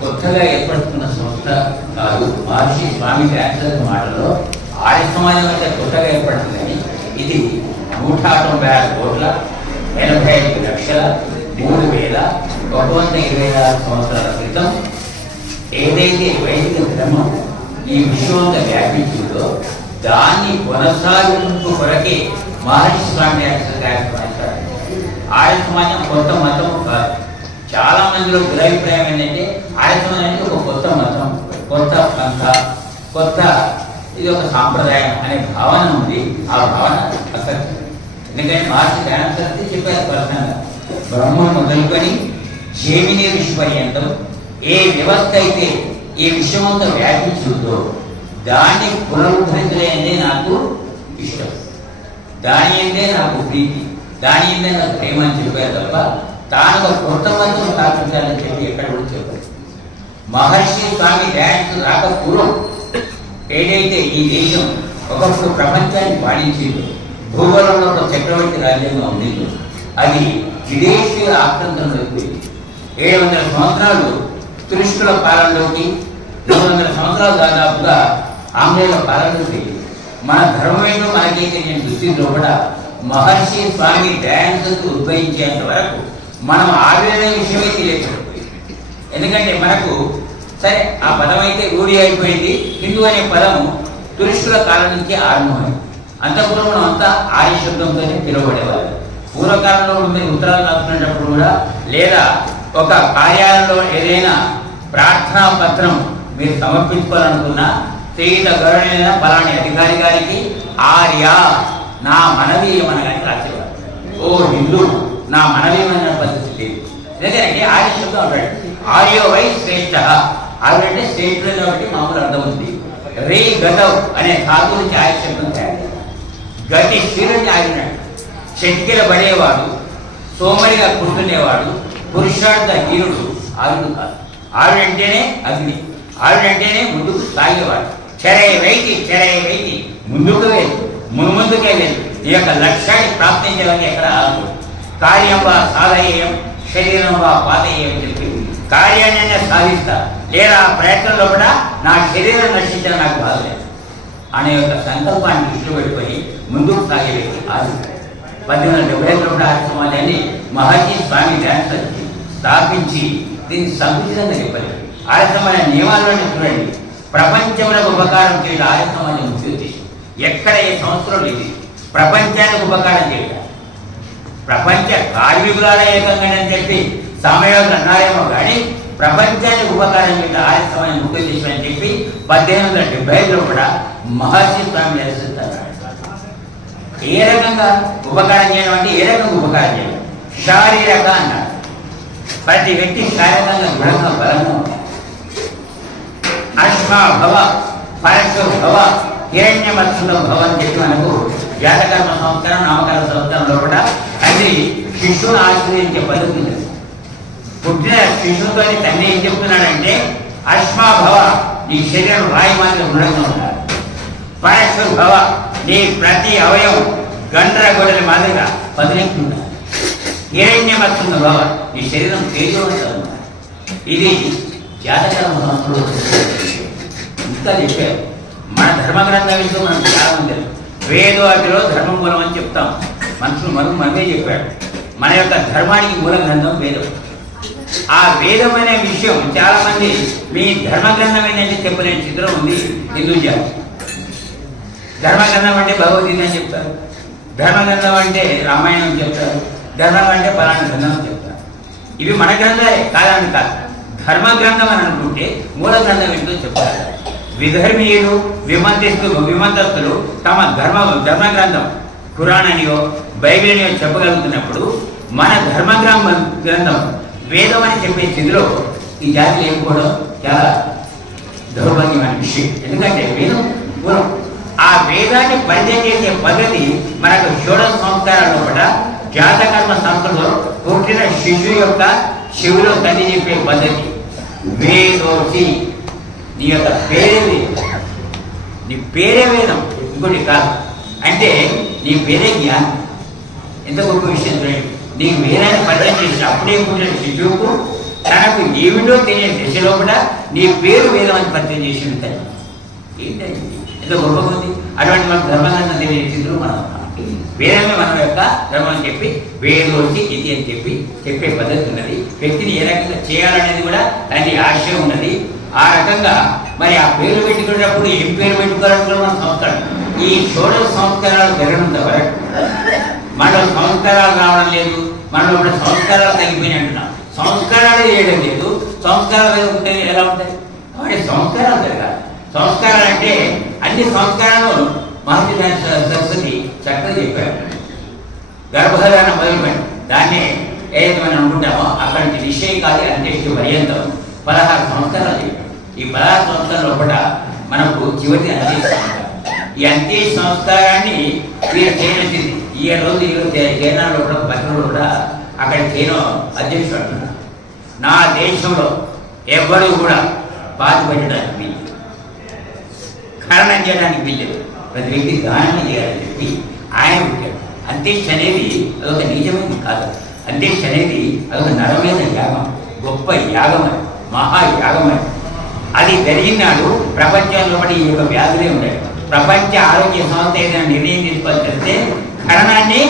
కొత్తగా ఏర్పడుతున్న సంస్థ కాదు మహర్షి స్వామి వ్యాఖ్యల మాటలో ఆర్య సమాజం అంటే కొత్తగా ఏర్పడుతుందని ఇది నూట తొంభై ఆరు కోట్ల ఎనభై ఐదు లక్షల మూడు వేల ఒక వంద ఇరవై ఆరు సంవత్సరాల క్రితం ఏదైతే వైదిక ధర్మం ఈ విశ్వంగా వ్యాపించిందో దాన్ని కొనసాగింపు కొరకే మహర్షి స్వామి వ్యాఖ్యల కార్యక్రమం ఆర్య సమాజం కొత్త మతం కాదు. చాలా మందిలో దురభిప్రాయం ఏంటంటే ఆర్య అనేది ఒక కొత్త మతం కొత్త పంథ కొత్త ఇది ఒక సాంప్రదాయం అనే భావన ఉంది. ఆ భావన అసలు ఎందుకంటే మహర్షి దయానంద సరస్వతి చెప్పారు ప్రధానంగా బ్రహ్మ మొదలుకొని జేమిని ఋషి పర్యంతం ఏ వ్యవస్థ అయితే ఈ విషయమంతా వ్యాపించిందో దాన్ని పునరుద్ధరించలేదే నాకు ఇష్టం. దాని అంటే నాకు ప్రీతి దాని అంటే నాకు ప్రేమ అని చెప్పారు తప్ప తాను ఒక కొత్త మంత్రం స్థాపించాలని చెప్పి ఎక్కడ కూడా చెప్పారు మహర్షి స్వామి డ్యాన్స్ రాక పూర్వం ఏదైతే ఈ దేశం ఒకప్పుడు ప్రపంచాన్ని పాలించిందో భూగోళంలో ఒక చక్రవర్తి రాజ్యంగా ఉండిందో అది విదేశీయుల ఆక్రందనలోకి పోయింది ఏడు వందల సంవత్సరాలు తురుష్కుల పాలనలోకి రెండు వందల సంవత్సరాలు దాదాపుగా ఆంగ్లేయుల పాలనలోకి మన ధర్మమైన మనకైతే దృష్టిలో కూడా మహర్షి స్వామి డ్యాన్స్ ఉద్భవించేంత వరకు మనం ఆవేదన విషయమే తెలియకపోయింది ఎందుకంటే మనకు సరే ఆ పదం అయితే రూఢి అయిపోయింది. హిందూ అనే పదము తురుష్కుల కాలం నుంచి ఆరంభమైంది. అంతకుముందు మనం అంతా ఆర్య శబ్దంతోనే పిలువబడేవారు పూర్వకాలంలో మీరు ఉత్తరాలు రాసుకునేటప్పుడు కూడా లేదా ఒక కార్యాలయంలో ఏదైనా ప్రార్థనా పత్రం మీరు సమర్పించుకోవాలనుకున్నా శ్రీత గౌరవైన పలాని అధికారి గారికి ఆర్య నా మనవి ఏమనగానే రాసేవారు. ఓ హిందూ నా మనవి ఏమన్న పరిస్థితి లేదు. ఆర్య శబ్దం అంటాడు. ఆర్యో వై శ్రేష్ఠ ఆర్య అంటే శ్రేష్ఠుడు కాబట్టి మామూలు అర్థం ఉంది. రే గతవ్ అనే ధాతు నుంచి ఆర్య శబ్దం తయారు గతి శ్రీరుని ఆగినాడు శక్తిల పడేవాడు సోమరిగా కూర్చునేవాడు పురుషార్థ హీరుడు ఆవిడ కాదు. ఆవిడంటేనే అగ్ని. ఆవిడంటేనే ముందుకు సాగేవాడు. చెరై వైకి చెరై వైకి ముందుకు వెళ్ళి. మున్ముందుకే వెళ్ళి. ఈ యొక్క లక్ష్యాన్ని ప్రాప్తించడానికి ఎక్కడ ఆగదు కార్యం వా సాధయేయం శరీరం వా పాతయేయం చెప్పి కార్యాన్ని అయినా సాధిస్తా. లేదా ఆ ప్రయత్నంలో కూడా నా శరీరం నశించడం నాకు బాధలేదు. అనే యొక్క సంకల్పాన్ని దృష్టిలో పెట్టుకొని ముందుకు సాగే ఆశ పద్దెనిమిది వందల డెబ్బై ఐదులో ఆర్య సమాజాన్ని మహర్షి స్వామి డ్యాన్స్ స్థాపించి దీన్ని సంకుచితంగా చెప్పాలి ఆర్య సమాజ నియమాల్లోనే చూడండి. ప్రపంచంలో ఉపకారం చేయడం ఆర్య సమాజం ముఖ్య ఉద్దేశం. ఎక్కడ ఏ సంవత్సరం ఇది ప్రపంచానికి ఉపకారం చేయడం ప్రపంచ కార్మికులాల ఏకంగా అని చెప్పి సమయంలో అన్నారేమో కానీ ప్రపంచానికి ఉపకారం మీద ఆర్య సమాజం ముఖ్య ఉద్దేశం అని చెప్పి పద్దెనిమిది వందల డెబ్బై ఐదులో కూడా మహర్షి స్వామి నిరసిస్తారు. ఏ రకంగా ఉపకారం చేయడం అంటే ఏ రకంగా ఉపకారం చేయడం? శారీరక అన్నారు. ప్రతి వ్యక్తి శారీరకంగా దృఢంగా బలంగా ఉంటాడు అశ్వాభవ పరశు భవ హిరణ్యమత్సులో భవ అని చెప్పి మనకు జాతకర్మ సంవత్సరం నామకర్మ సంవత్సరంలో కూడా అది శిష్యుని ఆశ్రయించే పద్ధతి పుట్టిన శిశువుతో తండ్రి ఏం చెప్తున్నాడంటే అశ్వాభవ నీ శరీరం రాయి మాత్రం దృఢంగా ఉండాలి. పరశు భవ నీ ప్రతి అవయవం గండ్ర గొడవలి మాదిరిగా పదిలింపు ఉండాలి. హిరణ్యమత్తున్న భవ నీ శరీరం తేజవంతంగా ఉండాలి. ఇది జాతకర్మ సంవత్సరంలో ఇంకా చెప్పారు. మన ధర్మ గ్రంథం విషయంలో మనం చాలా ఉంది వేదవాటిలో ధర్మం మూలం అని చెప్తాం. మనుషులు మనం మనమే చెప్పాడు మన యొక్క ధర్మానికి మూల గ్రంథం వేదం. ఆ వేదం అనే విషయం చాలా మంది మీ ధర్మ గ్రంథం ఏంటంటే చెప్పలేని చిత్రం ఉంది హిందూ జాతి ధర్మ గ్రంథం అంటే భగవద్గీత అని చెప్తారు. ధర్మ గ్రంథం అంటే రామాయణం అని చెప్తారు. ధర్మం అంటే పలానా గ్రంథం అని చెప్తారు. ఇవి మన గ్రంథాలే కాదని కాదు. ధర్మ గ్రంథం అని అనుకుంటే మూల గ్రంథం ఏంటో చెప్తారు విధర్మీయులు విమంతిస్తులు విమంతస్తులు తమ ధర్మ ధర్మ గ్రంథం బైబిల్ అనియో చెప్పగలుగుతున్నప్పుడు మన ధర్మ గ్రంథం వేదం అని చెప్పే స్థితిలో ఈ జాతి లేకపోవడం చాలా దౌర్భాగ్యమైన విషయం ఎందుకంటే వేదం పూర్వం ఆ వేదాన్ని పరిచయం చేసే పద్ధతి మనకు షోడ సంస్కారాల లోపల జాతకర్మ సంస్థలో పుట్టిన శిశువు యొక్క శివులో తల్లి చెప్పే పద్ధతి. వేదోసి. నీ యొక్క పేరే వేదం. నీ పేరే వేదం. ఇంకోటి కాదు. అంటే నీ పేరే జ్ఞానం. ఎంత గొప్ప విషయం చూడండి. నీకు వేరే పరిచయం చేసి అప్పుడే పుట్టిన శిశువుకు. తనకు ఏమిటో తెలియని దశలో కూడా నీ పేరు వేదమని పరిచయం చేసింది తల్లి. ఏంటండి ఎంతో గొప్ప ఉంది అటువంటి మన ధర్మగ్రంథం తెలియజేసిండ్రు మనం వేదమే మన యొక్క ధర్మం చెప్పి వేదోచి ఇది అని చెప్పి చెప్పే పద్ధతి ఉన్నది. వ్యక్తిని ఏ రకంగా చేయాలనేది కూడా దాని ఆశయం ఉన్నది. ఆ రకంగా మరి ఆ పేరు పెట్టుకునేటప్పుడు ఏం పేరు పెట్టుకోవాలని మన సంస్కారం ఈ షోడశ సంస్కారాలు జరగనంత వరకు మన సంస్కారాలు రావడం లేదు. మనలో కూడా సంస్కారాలు తగ్గిపోయినాయి అంటున్నాం. సంస్కారాలు చేయడం లేదు. సంస్కారాలు ఉంటే ఎలా ఉంటాయి? కాబట్టి సంస్కారాలు జరగాలి. సంస్కారాలు అంటే అన్ని సంస్కారాలు మహర్షి సరస్వతి చక్కగా చెప్పారు. గర్భధారణ మొదలుపెట్టి. దాన్నే ఏదైతే మనం అనుకుంటామో అక్కడి నుంచి నిశ్చయం కాదు అంత్యష్టి పర్యంతం పదహారు సంవత్సరాలు చెప్పారు. ఈ పదహారు సంవత్సరాల లోపల మనకు చివరి అంత్య ఈ అంత్య సంస్కారాన్ని వీరు చేయవలసింది ఈ రోజు ఈ రోజు కూడా లోపల కూడా అక్కడ చైనా అధ్యక్షుడు అంటున్నారు నా దేశంలో ఎవ్వరూ కూడా బాధపడడానికి వీలు ఖననం చేయడానికి వీల్లేదు. ప్రతి వ్యక్తి దానం చేయాలని చెప్పి ఆయన పెట్టాడు. అంత్యక్ష అనేది అదొక నిజమైనది కాదు అంత్యక్ష అనేది అదొక నరమైన యాగం గొప్ప యాగం అది మహాయాగం అది. అది జరిగినాడు ప్రపంచంలో పడి ఈ యొక్క వ్యాధులే ఉన్నాయి ప్రపంచ ఆరోగ్య సంస్థ ఏదైనా నిర్ణయం తీసుకోవాలి తెలిస్తే ఖననాన్ని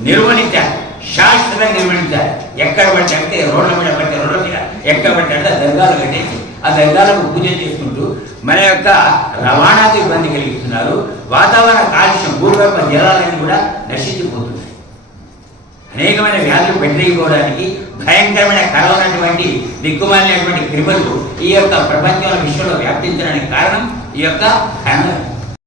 నిర్వహించాలి శాశ్వతంగా నిర్వహించాలి ఎక్కడ పడితే అంటే రోడ్ల మీద పడితే రోడ్ల మీద ఎక్కడ పడితే అంటే దర్గాలు కట్టేసి ఆ దర్గాలకు పూజ చేసుకుంటూ మన యొక్క రవాణాకు ఇబ్బంది కలిగిస్తున్నారు. వాతావరణ కాలుష్యం భూగర్భ జలాలన్నీ కూడా నశించిపోతుంది అనేకమైన వ్యాధులు పెట్టిపోవడానికి భయంకరమైన కలవనటువంటి దిక్కుమాలినటువంటి క్రిమలు ఈ యొక్క ప్రపంచంలో విశ్వంలో వ్యాప్తించడానికి కారణం ఈ యొక్క ఖననం